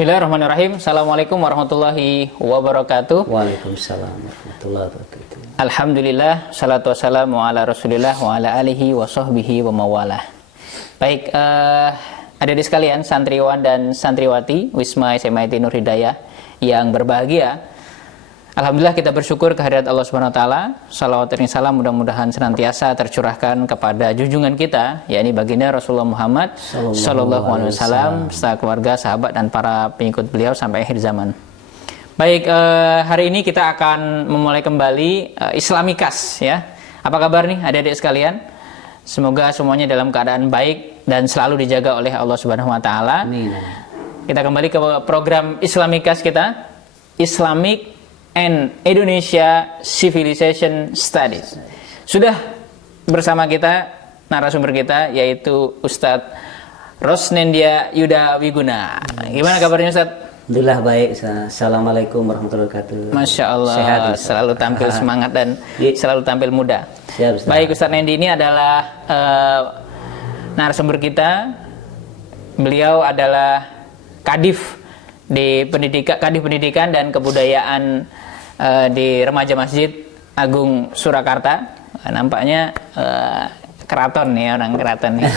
Bismillahirrahmanirrahim. Assalamualaikum warahmatullahi wabarakatuh. Waalaikumsalam warahmatullahi wabarakatuh. Alhamdulillah, salatu wassalamu ala rasulillah wa ala alihi wa sahbihi wa mawalah. Baik, adik-adik sekalian, santriwan dan santriwati Wisma SMIT Nur Hidayah yang berbahagia. Alhamdulillah kita bersyukur kehadirat Allah Subhanahu wa taala. Salawat dan salam mudah-mudahan senantiasa tercurahkan kepada junjungan kita, yakni baginda Rasulullah Muhammad sallallahu alaihi wasallam serta keluarga, sahabat dan para pengikut beliau sampai akhir zaman. Baik, hari ini kita akan memulai kembali Islamikas ya. Apa kabar nih adik-adik sekalian? Semoga semuanya dalam keadaan baik dan selalu dijaga oleh Allah Subhanahu wa taala. Amin. Kita kembali ke program Islamikas kita, Islamic and Indonesia Civilization Studies. Sudah bersama kita narasumber kita yaitu Ustadz Rosnendya Yuda Wiguna. Gimana kabarnya Ustadz? Alhamdulillah baik. Assalamualaikum warahmatullahi wabarakatuh. Masya Allah, sehat, selalu tampil semangat dan selalu tampil muda. Siap, baik, Ustadz Nendi ini adalah narasumber kita. Beliau adalah Kadif di Kadif Pendidikan dan Kebudayaan di Remaja Masjid Agung Surakarta. Nampaknya keraton nih, orang keraton nih.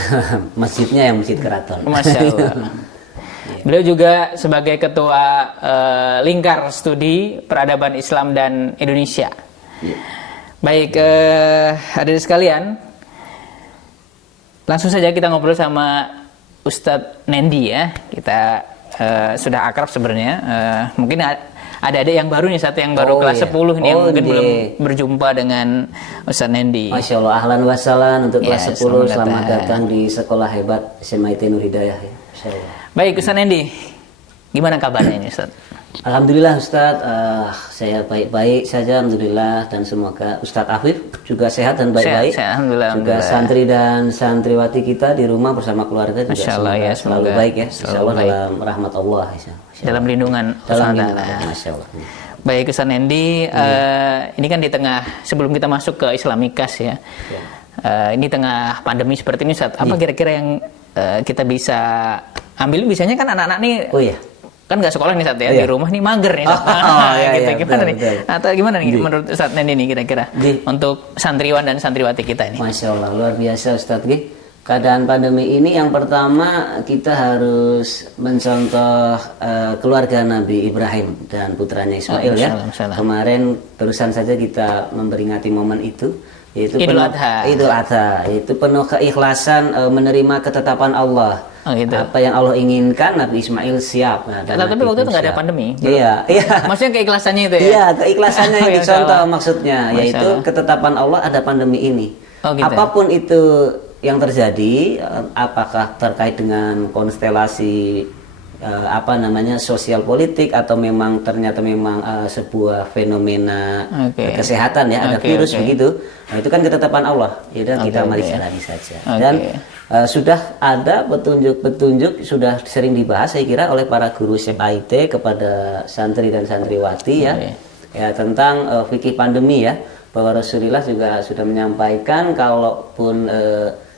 Masjidnya yang masjid keraton. Masya Allah. Beliau juga sebagai ketua Lingkar Studi Peradaban Islam dan Indonesia. Baik, hadirin sekalian, langsung saja kita ngobrol sama Ustadz Nendi ya. Kita sudah akrab sebenarnya. Mungkin ada yang baru nih, satu yang baru kelas 10 nih yang mungkin belum berjumpa dengan Ustadz Nendi. Masya Allah, ahlan wassalan untuk kelas 10. Selamat datang di sekolah hebat SMIT Nur Hidayah ya. Masya Allah. Baik, Ustadz Nendi, gimana kabarnya ini Ustadz? Alhamdulillah Ustadz, saya baik-baik saja Alhamdulillah, dan semoga Ustadz Afif juga sehat dan baik-baik. Juga santri dan santriwati kita di rumah bersama keluarga juga selalu baik ya. Insyaallah dalam rahmat Allah. Dalam lindungan Masya Allah. Baik, Ustadz Nendi, ini kan di tengah, sebelum kita masuk ke Islamikas ya, ini tengah pandemi seperti ini Ustadz, apa kira-kira yang kita bisa ambil? Biasanya kan anak-anak nih kan nggak sekolah nih Ustadz ya, di rumah nih mager nih Ustadz. Gimana nih? Atau gimana nih menurut Ustadz Nendi nih kira-kira untuk santriwan dan santriwati kita ini? Masya Allah, luar biasa Ustadz. Keadaan pandemi ini yang pertama kita harus mencontoh keluarga Nabi Ibrahim dan putranya Ismail ya. Kemarin terusan saja kita memperingati momen itu, yaitu Idul Adha, yaitu penuh keikhlasan menerima ketetapan Allah. Apa yang Allah inginkan, Nabi Ismail siap. Tapi waktu itu nggak ada pandemi. Iya. Maksudnya keikhlasannya itu ya? Iya, keikhlasannya yang dicontoh maksudnya, yaitu ketetapan Allah ada pandemi ini. Apapun itu yang terjadi, apakah terkait dengan konstelasi sosial politik atau memang ternyata sebuah fenomena kesehatan ya, ada virus begitu. Nah, itu kan ketetapan Allah. Ya, kita mari jalani saja. Dan sudah ada petunjuk-petunjuk, sudah sering dibahas saya kira oleh para guru SMIT kepada santri dan santriwati ya tentang fikih pandemi ya, bahwa Rasulullah juga sudah menyampaikan kalaupun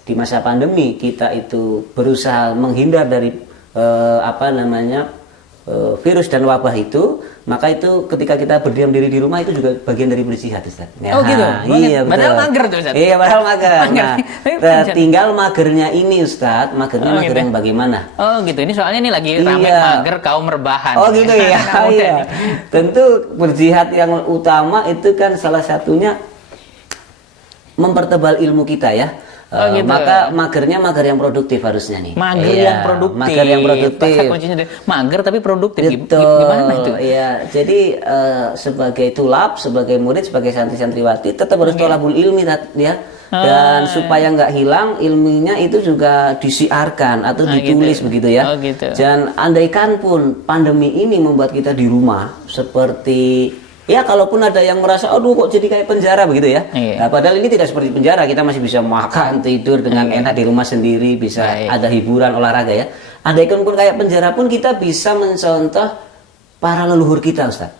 di masa pandemi kita itu berusaha menghindar dari virus dan wabah itu, maka itu ketika kita berdiam diri di rumah itu juga bagian dari berjihad Ustaz. Gitu? Iya, padahal mager tuh Ustaz. Iya, padahal mager. Tinggal magernya ini Ustaz, mager yang bagaimana? Oh gitu, ini soalnya ini lagi ramai mager kaum rebahan. Oh gitu ya. Iya. Tentu berjihad yang utama itu kan salah satunya mempertebal ilmu kita ya. Maka mager yang produktif harusnya nih. Mager yang produktif. Mager tapi produktif. Gimana itu? Iya. Jadi sebagai tulab, sebagai murid, sebagai santri-santriwati tetap harus tolabul ilmi ya. Dan supaya nggak hilang ilmunya itu juga disiarkan atau ditulis begitu ya. Dan andaikan pun pandemi ini membuat kita di rumah seperti ya, kalaupun ada yang merasa, aduh kok jadi kayak penjara begitu ya. Nah, padahal ini tidak seperti penjara, kita masih bisa makan, tidur dengan enak di rumah sendiri, bisa ada hiburan, olahraga ya. Andaikan pun kayak penjara pun kita bisa mencontoh para leluhur kita Ustaz.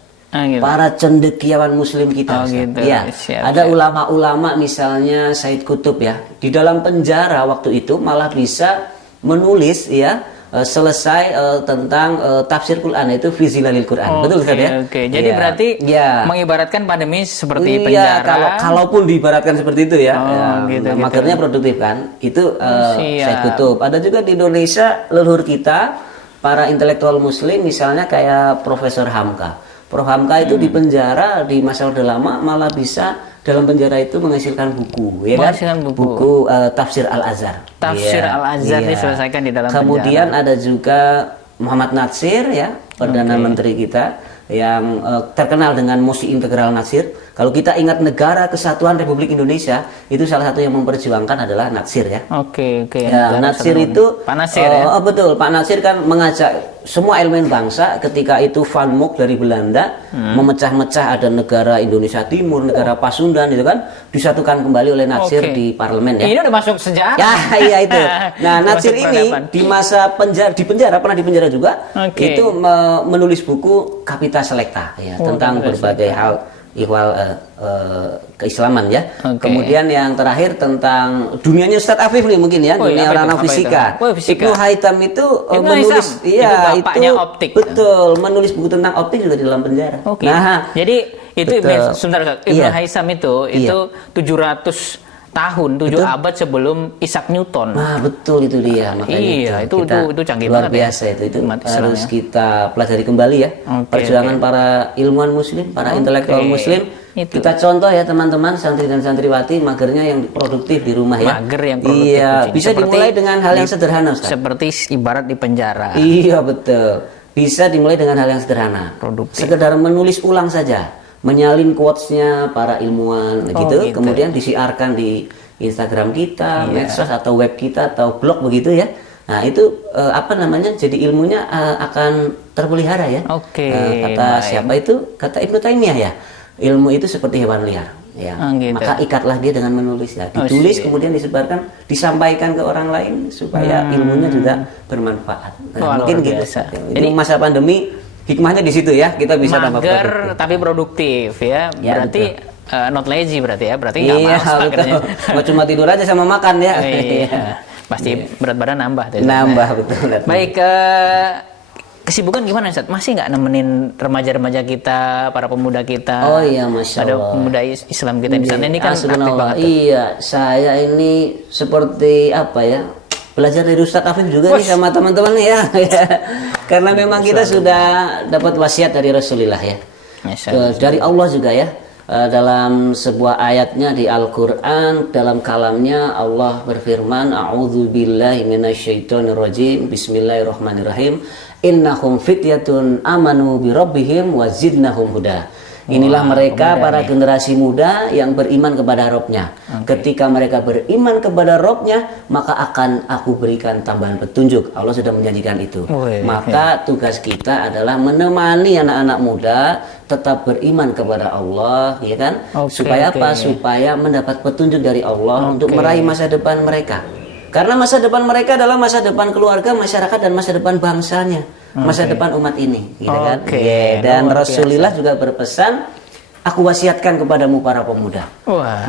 Para cendekiawan muslim kita Ustaz. Ya, ada ulama-ulama misalnya Said Qutb ya, di dalam penjara waktu itu malah bisa menulis ya selesai tentang tafsir Quran, itu fi zilalil Quran. Betul Ustaz ya? Oke. Jadi berarti mengibaratkan pandemi seperti iya, penjara. kalaupun diibaratkan seperti itu ya. Gitu. Makernya produktif kan. Itu Syekh Kutub. Ada juga di Indonesia leluhur kita, para intelektual muslim misalnya kayak Profesor Hamka. Prof Hamka itu di penjara di masa Orde Lama malah bisa dalam penjara itu menghasilkan buku, ya kan? Buku Tafsir Al-Azhar. Tafsir Al-Azhar diselesaikan di dalam Kemudian penjara. ada juga Muhammad Natsir ya, Perdana Menteri kita yang terkenal dengan Mosi Integral Natsir. Kalau kita ingat Negara Kesatuan Republik Indonesia, itu salah satu yang memperjuangkan adalah Natsir ya. Oke. Ya, Natsir itu Pak Natsir ya. Betul, Pak Natsir kan mengajak semua elemen bangsa ketika itu Van Mook dari Belanda memecah-mecah, ada negara Indonesia Timur, negara Pasundan itu kan disatukan kembali oleh Natsir di parlemen ya. Ini udah masuk sejarah. Ya, iya itu. Nah, Natsir ini di masa penjara pernah di penjara juga. Itu menulis buku Kapita Selecta ya, tentang berbagai hal ihwal keislaman ya. Kemudian yang terakhir tentang dunianya Ustadz Afif nih mungkin ya, dunia orang fisika. Ibnu Haytham itu menulis itu optik. Betul, menulis buku tentang optik juga di dalam penjara. Nah, jadi itu sebentar Ibnu Haytham itu 700 tahun, 7 abad sebelum Isaac Newton. Nah, betul itu dia. Makanya itu canggih luar banget biasa ya. Itu harus kita pelajari kembali ya. Perjuangan para ilmuwan muslim, para intelektual muslim. Kita contoh ya teman-teman, santri dan santriwati, magernya yang produktif di rumah ya. Mager yang produktif. Iya, bisa dimulai dengan hal yang sederhana, Ustaz. Seperti ibarat di penjara. Iya, betul. Bisa dimulai dengan hal yang sederhana. Produktif. Sekedar menulis ulang saja, menyalin quotes-nya para ilmuwan gitu, kemudian disiarkan di Instagram kita, medsos atau web kita atau blog begitu ya. Nah, itu jadi ilmunya akan terpelihara ya. Kata siapa itu? Kata Ibnu Taimiyah ya. Ilmu itu seperti hewan liar ya. Maka ikatlah dia dengan menulis ya. Ditulis kemudian disebarkan, disampaikan ke orang lain supaya ilmunya juga bermanfaat. Nah, mungkin gitu. Jadi masa pandemi hikmahnya di situ ya, kita bisa tambah mager tapi produktif ya. Berarti not lazy berarti ya. Berarti nggak malas akhirnya. Mau cuma tidur aja sama makan ya. Pasti berat badan nambah. Betul. Baik, kesibukan gimana Ustaz? Masih nggak nemenin remaja-remaja kita, para pemuda kita? Oh iya, Masya Allah. Ada pemuda Islam kita di sana ini kan aktif banget. Iya, saya ini seperti apa ya? Belajar dari Ustadz Afif juga nih sama teman-teman ya. Karena memang kita sudah dapat wasiat dari Rasulullah ya. Dari Allah juga ya. Dalam sebuah ayatnya di Al-Quran, dalam kalamnya Allah berfirman, A'udzubillahi minasyaitonirrajim, Bismillahirrahmanirrahim, Innahum fityatun amanu birabbihim wa zidnahum huda. Inilah mereka para generasi muda yang beriman kepada Robnya. Ketika mereka beriman kepada Robnya, maka akan aku berikan tambahan petunjuk. Allah sudah menjanjikan itu. Maka tugas kita adalah menemani anak-anak muda tetap beriman kepada Allah, ya kan? Supaya apa? Supaya mendapat petunjuk dari Allah untuk meraih masa depan mereka. Karena masa depan mereka adalah masa depan keluarga, masyarakat, dan masa depan bangsanya, masa depan umat ini, gitu kan? Dan Rasulullah juga berpesan, aku wasiatkan kepadamu para pemuda.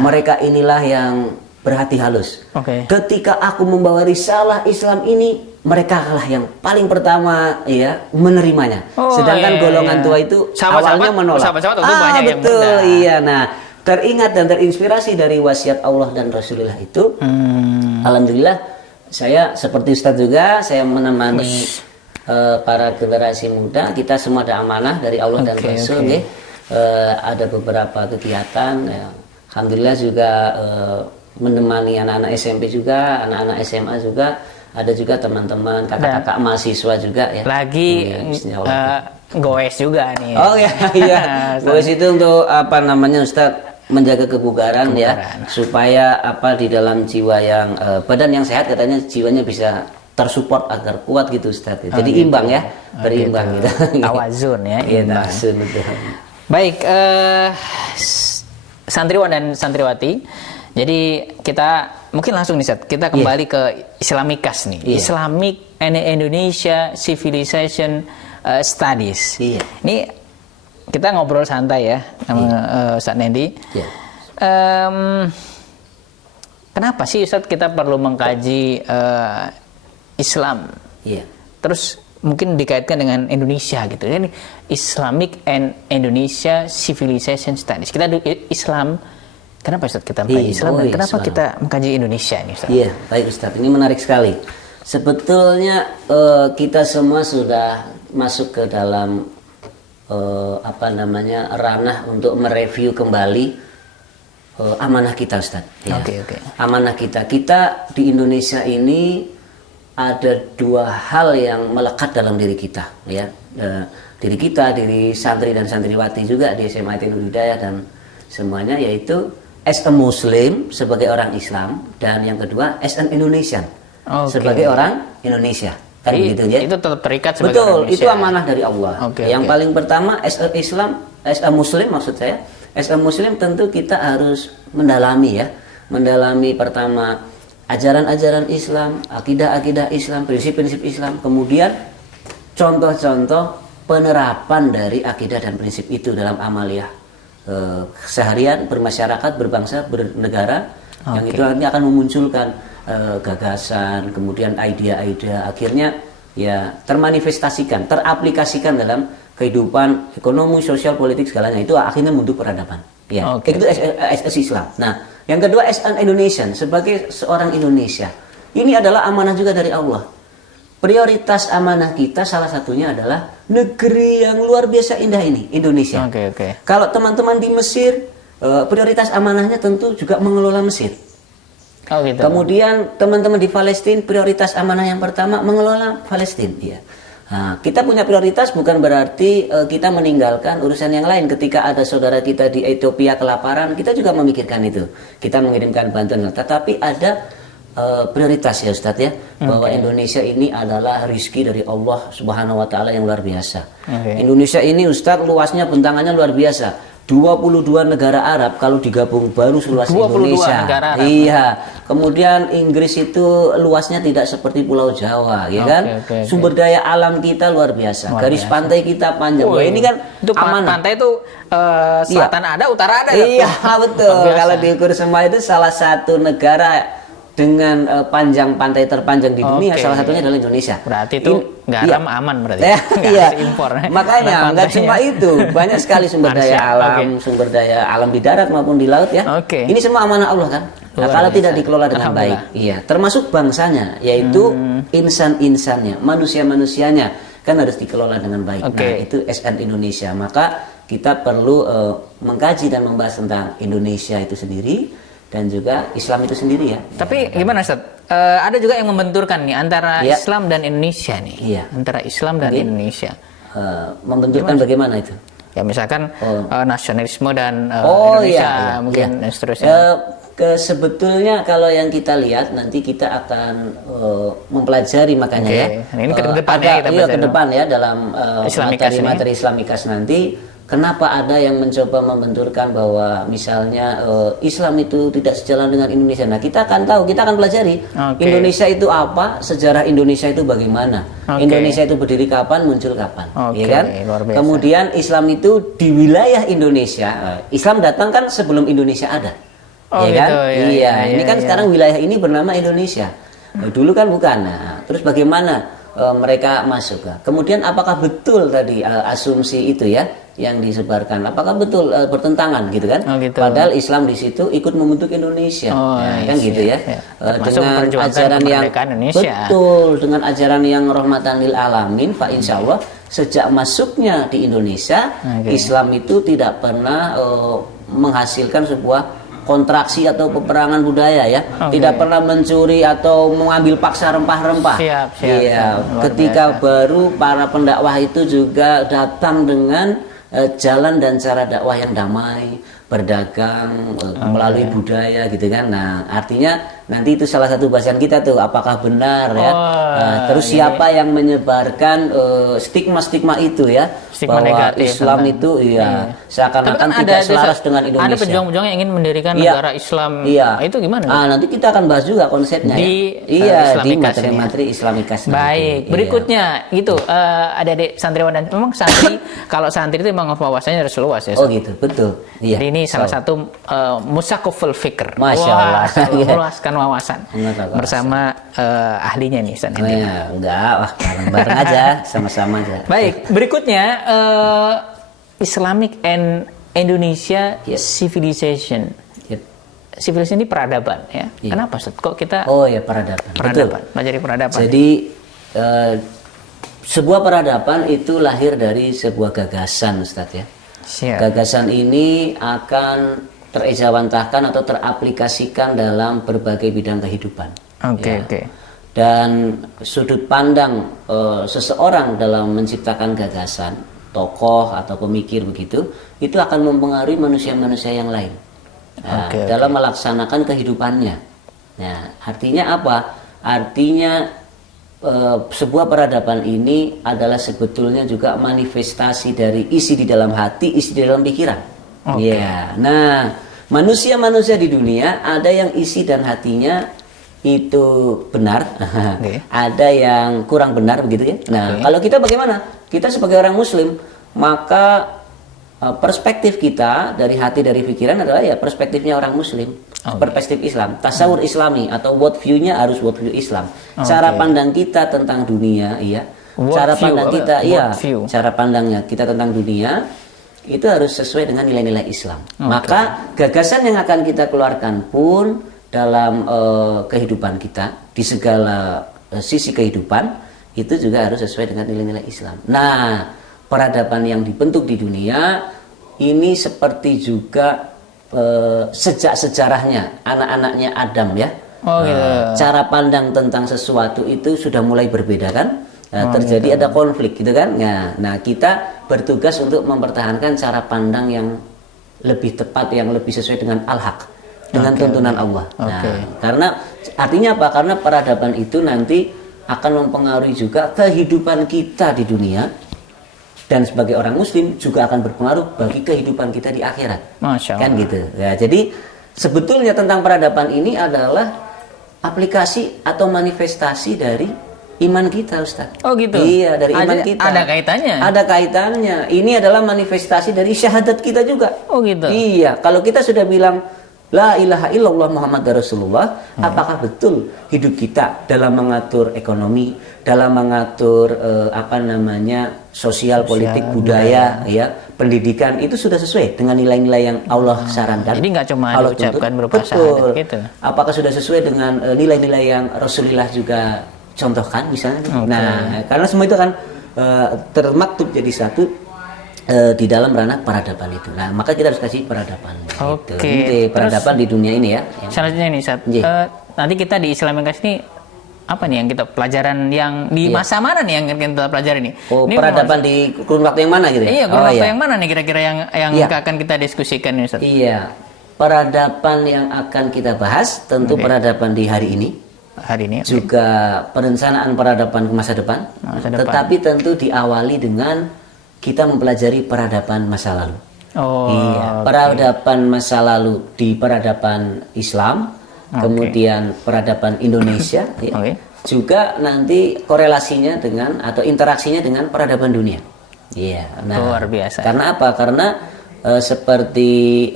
Mereka inilah yang berhati halus. Ketika aku membawa risalah Islam ini, mereka lah yang paling pertama ya menerimanya. Sedangkan golongan tua itu awalnya menolak. Betul, iya. Nah, teringat dan terinspirasi dari wasiat Allah dan Rasulullah itu, alhamdulillah saya seperti Ustadz juga, saya menemani para generasi muda. Kita semua ada amanah dari Allah dan Rasul. Ada beberapa kegiatan ya. Alhamdulillah juga menemani anak-anak SMP juga, anak-anak SMA juga, ada juga teman-teman kakak-kakak mahasiswa juga ya. Goes juga nih. Goes itu untuk apa namanya Ustadz, menjaga kebugaran ya, supaya apa di dalam jiwa yang badan yang sehat, katanya jiwanya bisa tersupport agar kuat gitu Ustaz. Jadi imbang ya, berimbang gitu. Tawazun ya, imbang. Baik, santriwan dan santriwati. Jadi kita mungkin langsung nih Ustaz, kita kembali ke Islamikas nih. Islamic Indonesia Civilization Studies. Ini kita ngobrol santai ya sama Ustadz Nendi. Kenapa sih Ustadz kita perlu mengkaji Islam? terus mungkin dikaitkan dengan Indonesia gitu. Ini Islamic and Indonesia Civilization Studies. Kita Islam. Kenapa Ustaz kita mengkaji Islam dan kenapa Islam. Kita mengkaji Indonesia ini Ustaz? Iya, baik Ustaz. Ini menarik sekali. Sebetulnya kita semua sudah masuk ke dalam ranah untuk mereview kembali amanah kita Ustaz. Ya. Okay. Amanah kita di Indonesia ini ada dua hal yang melekat dalam diri kita, ya. Diri santri dan santriwati juga di SMA Nur Hidayah dan semuanya, yaitu as a Muslim sebagai orang Islam, dan yang kedua as an Indonesian sebagai orang Indonesia. Kan begitu ya? Itu tetap terikat sebagai Betul, orang Indonesia. itu amanah dari Allah. Yang paling pertama as a Islam, as a Muslim maksud saya, as a Muslim tentu kita harus mendalami pertama ajaran-ajaran Islam, akidah-akidah Islam, prinsip-prinsip Islam, kemudian contoh-contoh penerapan dari akidah dan prinsip itu dalam amaliyah seharian, bermasyarakat, berbangsa, bernegara, yang itu nanti akan memunculkan gagasan, kemudian ide-ide, akhirnya ya termanifestasikan, teraplikasikan dalam kehidupan ekonomi, sosial, politik segalanya, itu akhirnya membentuk peradaban. Ya, itu as Islam. Nah, yang kedua as an Indonesian, sebagai seorang Indonesia. Ini adalah amanah juga dari Allah. Prioritas amanah kita salah satunya adalah negeri yang luar biasa indah ini, Indonesia. Kalau teman-teman di Mesir, prioritas amanahnya tentu juga mengelola Mesir. Kemudian teman-teman di Palestina, prioritas amanah yang pertama mengelola Palestina. Ya. Nah, kita punya prioritas bukan berarti kita meninggalkan urusan yang lain. Ketika ada saudara kita di Ethiopia kelaparan, kita juga memikirkan itu. Kita mengirimkan bantuan, tetapi ada prioritas ya Ustadz ya, bahwa Indonesia ini adalah rizki dari Allah Subhanahu wa taala yang luar biasa. Indonesia ini Ustadz luasnya, bentangannya luar biasa. 22 negara Arab kalau digabung baru seluas Indonesia. Iya. Kemudian Inggris itu luasnya tidak seperti Pulau Jawa, ya kan? Sumber daya alam kita luar biasa. Garis pantai kita panjang. Ini kan itu pantai itu selatan ada, utara ada. Iya, betul. Kalau diukur semua itu salah satu negara dengan panjang pantai terpanjang di dunia, salah satunya adalah Indonesia. Berarti itu garam aman berarti. Iya. Impor. Makanya nggak cuma itu, banyak sekali sumber daya alam, sumber daya alam di darat maupun di laut ya. Ini semua amanah Allah kan. Nah, kalau tidak dikelola dengan baik, iya, termasuk bangsanya, yaitu insan-insannya, manusia-manusianya, kan harus dikelola dengan baik. Nah, itu SN Indonesia. Maka kita perlu mengkaji dan membahas tentang Indonesia itu sendiri dan juga Islam itu sendiri ya. Tapi gimana Ustaz? Ada juga yang membenturkan nih antara Islam dan Indonesia nih. Iya. Antara Islam dan Indonesia. Membenturkan bagaimana itu? Ya misalkan nasionalisme dan Indonesia mungkin dan seterusnya. Sebetulnya kalau yang kita lihat nanti kita akan mempelajari makanya ya. Ini ke depan ya kita ke depan ya dalam materi Islamikas nanti. Kenapa ada yang mencoba membenturkan bahwa misalnya Islam itu tidak sejalan dengan Indonesia? Nah, kita akan tahu, kita akan pelajari Indonesia itu apa, sejarah Indonesia itu bagaimana, Indonesia itu berdiri kapan, muncul kapan, ya kan? Kemudian Islam itu di wilayah Indonesia, Islam datang kan sebelum Indonesia ada, ya kan? Iya, ini kan sekarang wilayah ini bernama Indonesia. Dulu kan bukan. Nah, terus bagaimana mereka masuk? Kemudian apakah betul tadi asumsi itu ya yang disebarkan? Apakah betul bertentangan gitu kan? Padahal Islam di situ ikut membentuk Indonesia, kan gitu ya. Dengan ajaran yang betul, dengan ajaran yang rahmatan lil alamin, Pak, insya Allah sejak masuknya di Indonesia, Islam itu tidak pernah menghasilkan sebuah kontraksi atau peperangan budaya ya, tidak pernah mencuri atau mengambil paksa rempah-rempah. Ketika baru para pendakwah itu juga datang dengan jalan dan cara dakwah yang damai, berdagang melalui budaya gitu kan. Nah, artinya nanti itu salah satu bahasan kita tuh, apakah benar ya. Terus siapa yang menyebarkan stigma-stigma itu ya, stigma bahwa negatif, Islam itu seakan-akan tidak selaras dengan Indonesia. Ada pejuang-pejuang yang ingin mendirikan negara Islam. Itu gimana? Nanti kita akan bahas juga konsepnya di di materi Islamikas. Baik, berikutnya gitu, adik-adik santriwan dan memang santri kalau santri itu memang wawasannya harus luas ya. Gitu, betul. Jadi ini salah satu musakuful fikr. Masya Allah. Meluaskan wawasan bersama ahlinya nih Ustaz. Enggak, wah bareng-bareng aja, sama-sama aja. Baik, berikutnya Islamic and Indonesia Civilization. Civilization ini peradaban ya. Kenapa Ustaz? Kok kita peradaban. Belajar peradaban. Jadi sebuah peradaban itu lahir dari sebuah gagasan, Ustaz ya. Siap. Gagasan ini akan terijawantahkan atau teraplikasikan dalam berbagai bidang kehidupan. Oke. Dan sudut pandang seseorang dalam menciptakan gagasan, tokoh atau pemikir begitu, itu akan mempengaruhi manusia-manusia yang lain dalam melaksanakan kehidupannya. Nah, artinya apa? Artinya sebuah peradaban ini adalah sebetulnya juga manifestasi dari isi di dalam hati, isi di dalam pikiran. Nah, manusia-manusia di dunia ada yang isi dan hatinya itu benar, ada yang kurang benar begitu ya. Nah, kalau kita bagaimana? Kita sebagai orang Muslim, maka perspektif kita dari hati, dari pikiran adalah ya perspektifnya orang Muslim, perspektif Islam, tasawur Islami atau world view-nya harus world view Islam. Cara pandang kita tentang dunia, cara pandangnya kita tentang dunia itu harus sesuai dengan nilai-nilai Islam. Maka gagasan yang akan kita keluarkan pun dalam kehidupan kita di segala sisi kehidupan itu juga harus sesuai dengan nilai-nilai Islam. Nah, peradaban yang dibentuk di dunia ini seperti juga sejak sejarahnya anak-anaknya Adam ya. Cara pandang tentang sesuatu itu sudah mulai berbeda kan. Terjadi ada konflik gitu kan. Nah, kita bertugas untuk mempertahankan cara pandang yang lebih tepat, yang lebih sesuai dengan al-haq, dengan tuntunan Allah. Nah, karena artinya apa? Karena peradaban itu nanti akan mempengaruhi juga kehidupan kita di dunia, dan sebagai orang Muslim juga akan berpengaruh bagi kehidupan kita di akhirat. Kan gitu. Ya, jadi sebetulnya tentang peradaban ini adalah aplikasi atau manifestasi dari iman kita, Ustaz. Oh gitu. Iya, dari iman kita. Ada kaitannya. Ada kaitannya. Ini adalah manifestasi dari syahadat kita juga. Oh gitu. Iya, kalau kita sudah bilang La ilaha illallah Muhammad Rasulullah, apakah betul hidup kita dalam mengatur ekonomi, dalam mengatur sosial, politik, budaya, ya, pendidikan itu sudah sesuai dengan nilai-nilai yang Allah sarankan. Jadi nggak cuma Allah ucapkan berupa syahadat gitu. Apakah sudah sesuai dengan nilai-nilai yang Rasulullah juga contohkan misalnya? Nah, karena semua itu kan termaktub jadi satu di dalam ranah peradaban itu. Nah, maka kita harus kasih peradaban. Gitu. Peradaban di dunia ini ya. Selanjutnya nih, Ustaz. Nanti kita di Islamic ini apa nih yang kita pelajaran yang di masa mana nih yang kita pelajari nih? Ini peradaban di kurun waktu yang mana gitu ya? Iya, kurun waktu yang mana nih kira-kira yang akan kita diskusikan nih, Ustaz? Iya. Peradaban yang akan kita bahas tentu peradaban di hari ini. Hari ini. Juga perencanaan peradaban ke masa depan. Tetapi tentu diawali dengan kita mempelajari peradaban masa lalu. Peradaban masa lalu di peradaban Islam, kemudian peradaban Indonesia, juga nanti korelasinya dengan atau interaksinya dengan peradaban dunia. Nah, luar biasa. Karena apa? Karena seperti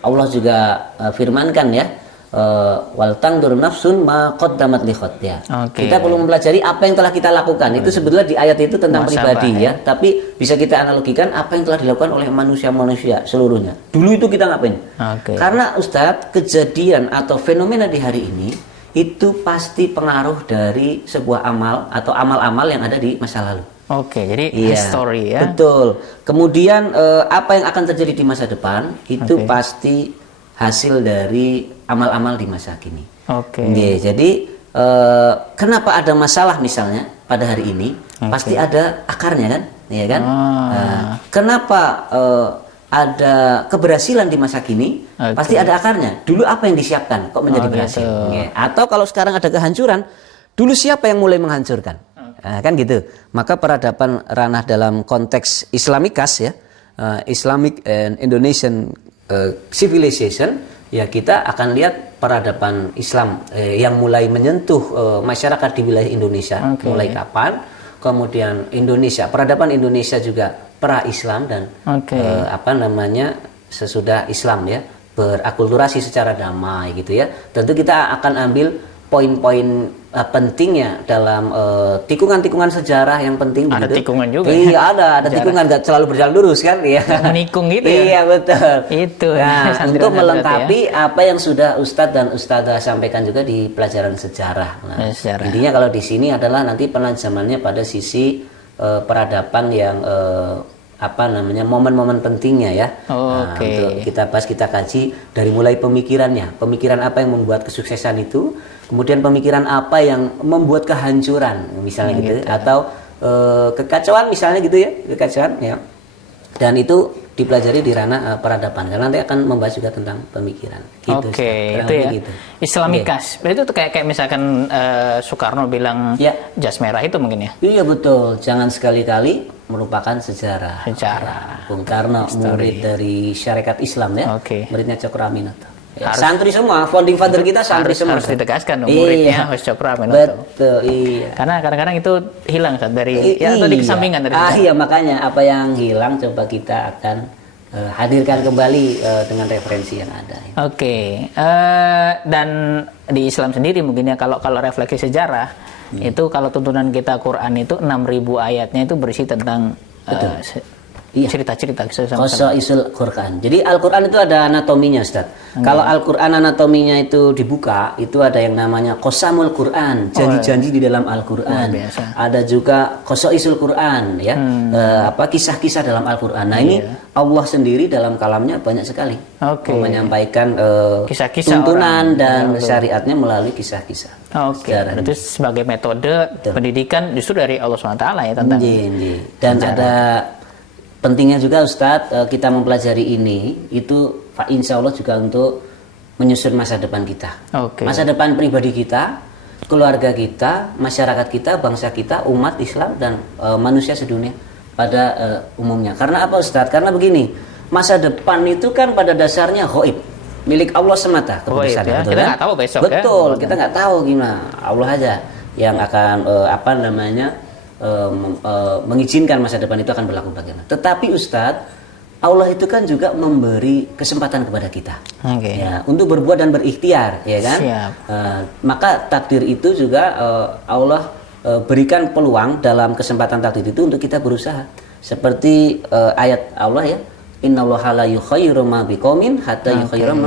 Allah juga firmankan ya, wal tangdur nafsun ma qaddamat liqad ya. Kita perlu mempelajari apa yang telah kita lakukan. Itu sebetulnya di ayat itu tentang pribadi ya, tapi bisa kita analogikan apa yang telah dilakukan oleh manusia-manusia seluruhnya. Dulu itu kita ngapain? Karena Ustadz, kejadian atau fenomena di hari ini itu pasti pengaruh dari sebuah amal atau amal-amal yang ada di masa lalu. Jadi history ya. Betul. Kemudian apa yang akan terjadi di masa depan itu pasti hasil dari amal-amal di masa kini. Jadi kenapa ada masalah misalnya pada hari ini? Pasti ada akarnya kan, ya kan? Kenapa ada keberhasilan di masa kini? Pasti ada akarnya. Dulu apa yang disiapkan kok menjadi berhasil? Atau kalau sekarang ada kehancuran, dulu siapa yang mulai menghancurkan? Kan gitu. Maka peradaban ranah dalam konteks Islamikas ya, Islamic and Indonesian civilization, ya kita akan lihat peradaban Islam yang mulai menyentuh masyarakat di wilayah Indonesia mulai kapan, kemudian Indonesia, peradaban Indonesia juga pra-Islam dan sesudah Islam ya, berakulturasi secara damai gitu ya. Tentu kita akan ambil poin-poin pentingnya dalam tikungan-tikungan sejarah yang penting. Ada begitu. Tikungan juga. Iya, ada tikungan, nggak selalu berjalan lurus kan ya. Menikung gitu ya. Iya, betul. Itu. Nah, untuk melengkapi apa yang sudah Ustadz dan Ustadzah sampaikan juga di pelajaran sejarah. Nah, intinya kalau di sini adalah nanti penajamannya pada sisi peradaban yang momen-momen pentingnya ya. Untuk kita bahas, kita kaji dari mulai pemikirannya, pemikiran apa yang membuat kesuksesan itu, kemudian pemikiran apa yang membuat kehancuran misalnya gitu. Atau kekacauan misalnya gitu ya, kekacauan ya. Dan itu dipelajari di ranah peradaban, karena nanti akan membahas juga tentang pemikiran. Gitu, itu ya. Gitu. Islamikas. Berarti itu kayak misalkan Soekarno bilang jas merah itu mungkin ya. Iya betul. Jangan sekali-kali merupakan sejarah. Bung Karno murid dari Syarikat Islam ya. Muridnya Cokroaminoto. Ya, santri semua, founding father kita santri semua. Harus ditegaskan dong, muridnya harus Cokroaminoto. Betul, iya. Karena kadang-kadang itu hilang dari atau dikesampingkan dari. Iya, makanya apa yang hilang coba kita akan hadirkan kembali dengan referensi yang ada. Dan di Islam sendiri mungkin ya, kalau refleksi sejarah itu, kalau tuntunan kita Quran itu 6.000 ayatnya itu berisi tentang cerita-cerita Qasaisul Quran. Jadi Al-Quran itu ada anatominya, Ustaz. Kalau Al-Quran anatominya itu dibuka, itu ada yang namanya Qasamul Quran, janji-janji di dalam Al-Quran. Ada juga Qasaisul Quran ya. Kisah-kisah dalam Al-Quran. Nah, ini Allah sendiri dalam kalamnya banyak sekali menyampaikan kisah-kisah tuntunan dan syariatnya melalui kisah-kisah. Itu sebagai metode pendidikan justru dari Allah SWT ya tentang. Dan ada pentingnya juga Ustadz, kita mempelajari ini itu insya Allah juga untuk menyusun masa depan kita, masa depan pribadi kita, keluarga kita, masyarakat kita, bangsa kita, umat Islam dan manusia sedunia pada umumnya. Karena apa Ustadz? Karena begini, masa depan itu kan pada dasarnya ghaib, milik Allah semata keputusannya. Kita nggak tahu besok. Betul, kita nggak tahu gimana, Allah aja yang akan mengizinkan masa depan itu akan berlaku bagaimana. Tetapi Ustadz, Allah itu kan juga memberi kesempatan kepada kita ya, untuk berbuat dan berikhtiar, ya kan? Maka takdir itu juga Allah berikan peluang dalam kesempatan takdir itu untuk kita berusaha. Seperti ayat Allah ya, Innallaha la yukhayyiru ma biqaumin hatta yukhayyiru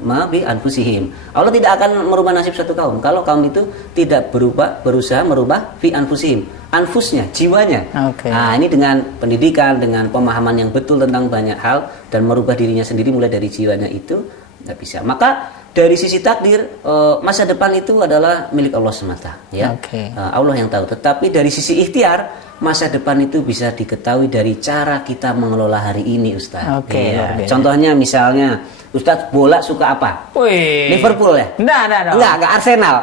ma bi anfusihim. Allah tidak akan merubah nasib satu kaum kalau kaum itu tidak berusaha merubah fi anfusihim, anfusnya, jiwanya. Nah, ini dengan pendidikan, dengan pemahaman yang betul tentang banyak hal dan merubah dirinya sendiri mulai dari jiwanya itu nggak bisa. Maka dari sisi takdir, masa depan itu adalah milik Allah semata ya. Allah yang tahu. Tetapi dari sisi ikhtiar, masa depan itu bisa diketahui dari cara kita mengelola hari ini, Ustaz. Contohnya misalnya, Ustaz bola suka apa? Liverpool ya? Enggak, Arsenal.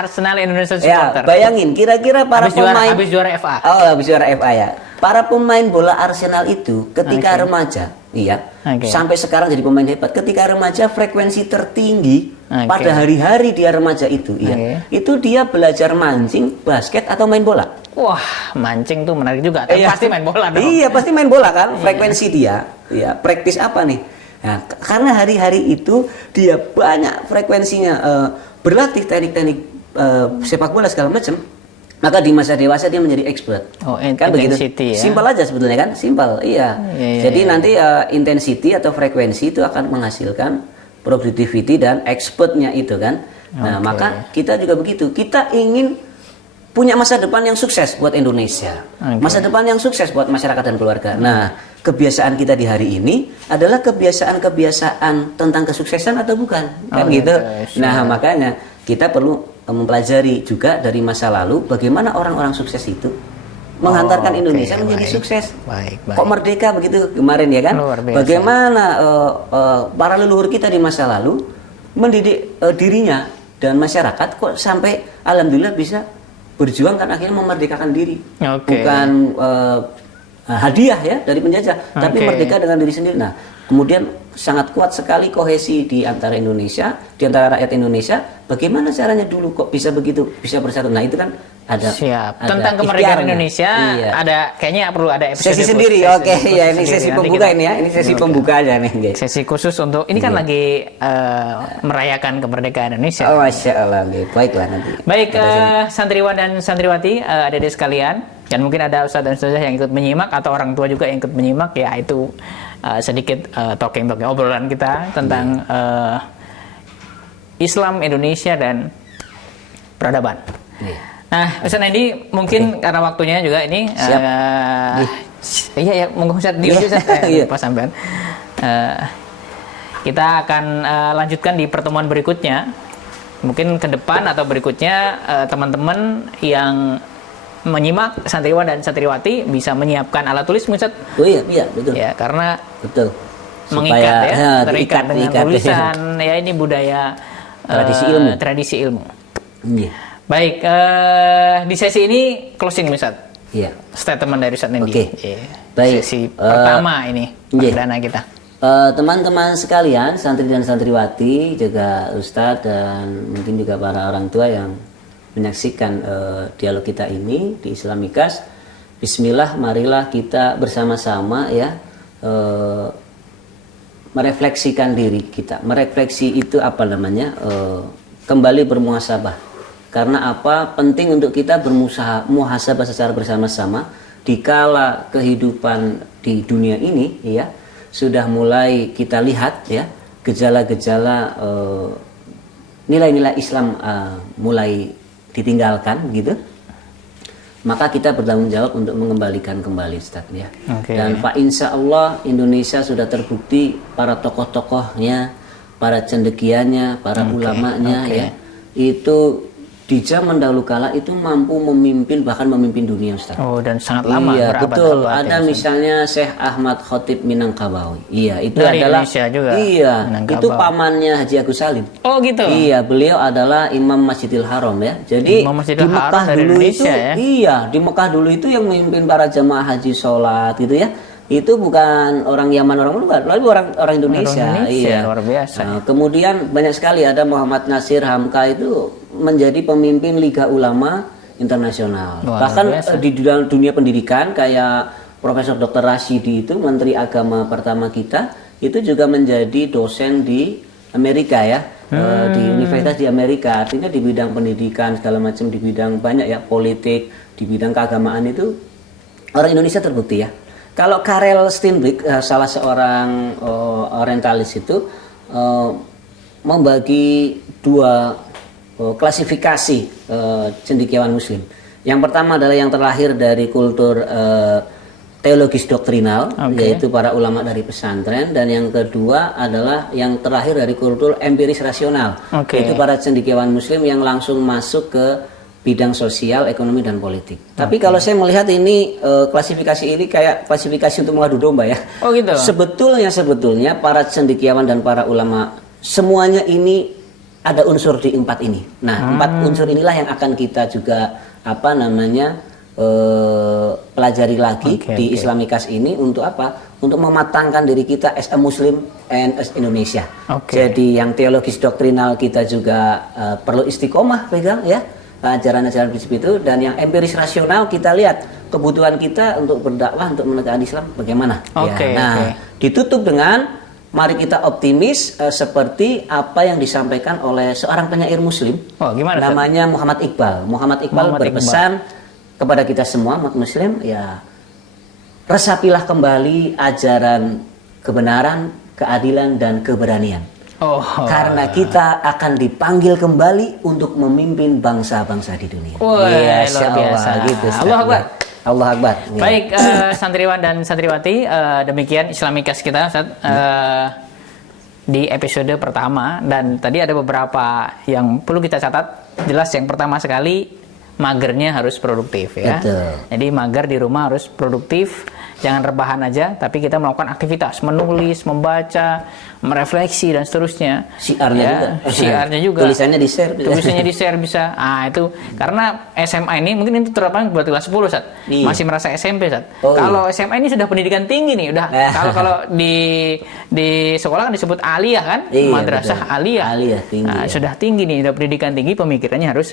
Arsenal Indonesia supporter. Bayangin, kira-kira para pemain habis juara FA. Habis juara FA ya. Para pemain bola Arsenal itu ketika remaja, sampai sekarang jadi pemain hebat. Ketika remaja, frekuensi tertinggi pada hari-hari dia remaja itu, itu dia belajar mancing, basket atau main bola. Wah, mancing tuh menarik juga. Pasti main bola dong. Iya, pasti main bola kan. Frekuensi dia, praktis apa nih? Nah, karena hari-hari itu dia banyak frekuensinya berlatih teknik-teknik sepak bola segala macam. Maka di masa dewasa dia menjadi expert. Kan begitu. Ya? Simpel aja sebetulnya kan, simpel. Jadi nanti intensity atau frekuensi itu akan menghasilkan productivity dan expertnya itu kan. Nah, maka kita juga begitu. Kita ingin punya masa depan yang sukses buat Indonesia. Masa depan yang sukses buat masyarakat dan keluarga. Nah, kebiasaan kita di hari ini adalah kebiasaan-kebiasaan tentang kesuksesan atau bukan? Kan gitu. Nah, makanya kita perlu mempelajari juga dari masa lalu bagaimana orang-orang sukses itu menghantarkan Indonesia menjadi sukses. Kok merdeka begitu kemarin ya kan? Bagaimana para leluhur kita di masa lalu mendidik dirinya dan masyarakat kok sampai alhamdulillah bisa berjuang kan akhirnya memerdekakan diri. Bukan hadiah ya dari penjajah, tapi merdeka dengan diri sendiri. Nah, kemudian sangat kuat sekali kohesi di antara Indonesia, di antara rakyat Indonesia. Bagaimana caranya dulu kok bisa begitu, bisa bersatu? Nah, itu kan ada siap. Tentang kemerdekaan Indonesia ada kayaknya perlu ada episode sesi sendiri. Oke, ya ini sesi pembuka ini ya. Ini sesi pembuka aja nih. Sesi khusus untuk ini kan lagi merayakan kemerdekaan Indonesia. Oh, Masya Allah. Baiklah nanti. Baik, santriwan dan santriwati, adik-adik sekalian, dan mungkin ada ustadz dan ustazah yang ikut menyimak atau orang tua juga yang ikut menyimak, ya itu sedikit talking obrolan kita tentang Islam Indonesia dan peradaban. Nah, Ustaz Nedi, mungkin karena waktunya juga ini, iya, monggo Ustaz, lupa sampean. Kita akan lanjutkan di pertemuan berikutnya. Mungkin ke depan atau berikutnya teman-teman yang menyimak, santriwan dan santriwati bisa menyiapkan alat tulis, Ustaz. Oh iya, betul. Ya, karena betul. Mengikat terikat dengan tulisan. Ya, ini budaya tradisi ilmu. Iya. Baik, di sesi ini closing Ustaz. Iya. Statement dari Ustaz Nendi. Oke. Baik. Sesi pertama ini perdana kita. Teman-teman sekalian, santri dan santriwati, juga Ustadz dan mungkin juga para orang tua yang menyaksikan dialog kita ini di Islamikas. Bismillah, marilah kita bersama-sama ya merefleksikan diri kita. Merefleksi itu apa namanya? Kembali bermuhasabah. Karena apa? Penting untuk kita bermuhasabah secara bersama-sama dikala kehidupan di dunia ini ya sudah mulai kita lihat ya gejala-gejala nilai-nilai Islam mulai ditinggalkan gitu. Maka kita bertanggung jawab untuk mengembalikan kembali, Ustaz ya. Dan Pak Insya Allah Indonesia sudah terbukti para tokoh-tokohnya, para cendekianya, para ulamanya ya itu di zaman dahulu kala itu mampu memimpin, bahkan memimpin dunia, Ustaz. Oh, dan sangat lama. Iya, betul. Ada misalnya Syekh Ahmad Khotib Minangkabawi. Iya, itu dari adalah Indonesia juga. Iya, itu pamannya Haji Agus Salim. Oh, gitu. Iya, beliau adalah Imam Masjidil Haram ya. Jadi di Mekah dulu itu, iya, di Mekah dulu itu yang memimpin para jamaah haji sholat gitu ya. Itu bukan orang Yaman, orang luar, lalu orang Indonesia. Iya, luar biasa. Kemudian banyak sekali ada Muhammad Nasir Hamka itu menjadi pemimpin Liga Ulama Internasional. Bahkan di dunia pendidikan kayak Profesor Dr. Rashidi itu Menteri Agama pertama kita itu juga menjadi dosen di Amerika ya. Di universitas di Amerika, artinya di bidang pendidikan segala macam, di bidang banyak ya, politik, di bidang keagamaan itu orang Indonesia terbukti ya. Kalau Karel Steenbrink, salah seorang orientalis itu membagi dua klasifikasi cendekiawan Muslim. Yang pertama adalah yang terlahir dari kultur teologis doktrinal, yaitu para ulama dari pesantren, dan yang kedua adalah yang terakhir dari kultur empiris rasional, yaitu para cendekiawan Muslim yang langsung masuk ke bidang sosial, ekonomi, dan politik. Tapi kalau saya melihat ini klasifikasi ini kayak klasifikasi untuk mengadu domba ya. Oh gitu. Sebetulnya para cendekiawan dan para ulama semuanya ini ada unsur di empat ini. Nah, empat unsur inilah yang akan kita juga pelajari lagi di Islamikas ini untuk apa? Untuk mematangkan diri kita as a Muslim and as Indonesia. Jadi yang teologis doktrinal kita juga perlu istiqomah pegang ya. Ajaran-ajaran prinsip itu, dan yang empiris rasional kita lihat kebutuhan kita untuk berdakwah untuk menegakkan Islam bagaimana. Ditutup dengan mari kita optimis seperti apa yang disampaikan oleh seorang penyair Muslim. Namanya Muhammad Iqbal. Muhammad Iqbal berpesan kepada kita semua umat Muslim ya, resapilah kembali ajaran kebenaran, keadilan, dan keberanian. Karena kita akan dipanggil kembali untuk memimpin bangsa-bangsa di dunia. Luar biasa. Gitu, Allah Akbar. Allah Akbar. Baik, santriwan dan santriwati, demikian Islamikas kita, Ustaz, di episode pertama. Dan tadi ada beberapa yang perlu kita catat. Jelas yang pertama sekali, magernya harus produktif ya. Betul. Jadi mager di rumah harus produktif. jangan rebahan aja, tapi kita melakukan aktivitas, menulis, membaca, merefleksi dan seterusnya. Syiarnya juga. Tulisannya di-share bisa. Itu karena SMA ini mungkin itu terapkan buat kelas 10, Ustaz. Iya. Masih merasa SMP, Ustaz. Kalau SMA ini sudah pendidikan tinggi nih, udah. Kalau di sekolah kan disebut aliyah kan? Iya, madrasah aliyah. Tinggi. Sudah tinggi nih, udah pendidikan tinggi, pemikirannya harus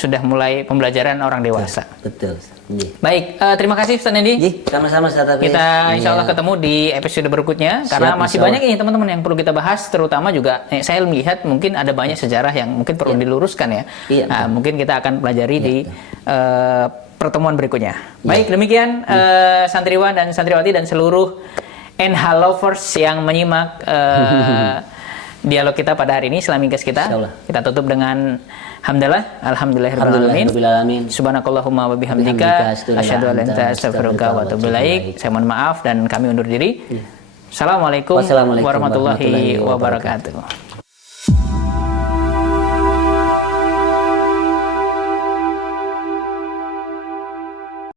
sudah mulai pembelajaran orang dewasa. Betul. Baik, terima kasih Ustaz Nedi. Sama-sama Ustaz Hafiz. Kita insya Allah ketemu di episode berikutnya karena masih banyak ini teman-teman yang perlu kita bahas, terutama juga saya melihat mungkin ada banyak sejarah yang mungkin perlu diluruskan ya. Mungkin kita akan pelajari di pertemuan berikutnya. Baik, demikian santriwan dan santriwati dan seluruh NH lovers yang menyimak dialog kita pada hari ini, Islamicast kita. Kita tutup dengan alhamdulillahirrahmanirrahim. Subhanakallahumma wa bihamdika asyhadu an la ilaha illa anta astaghfiruka wa atubu ilaik. Saya mohon maaf dan kami undur diri. Assalamualaikum warahmatullahi wabarakatuh.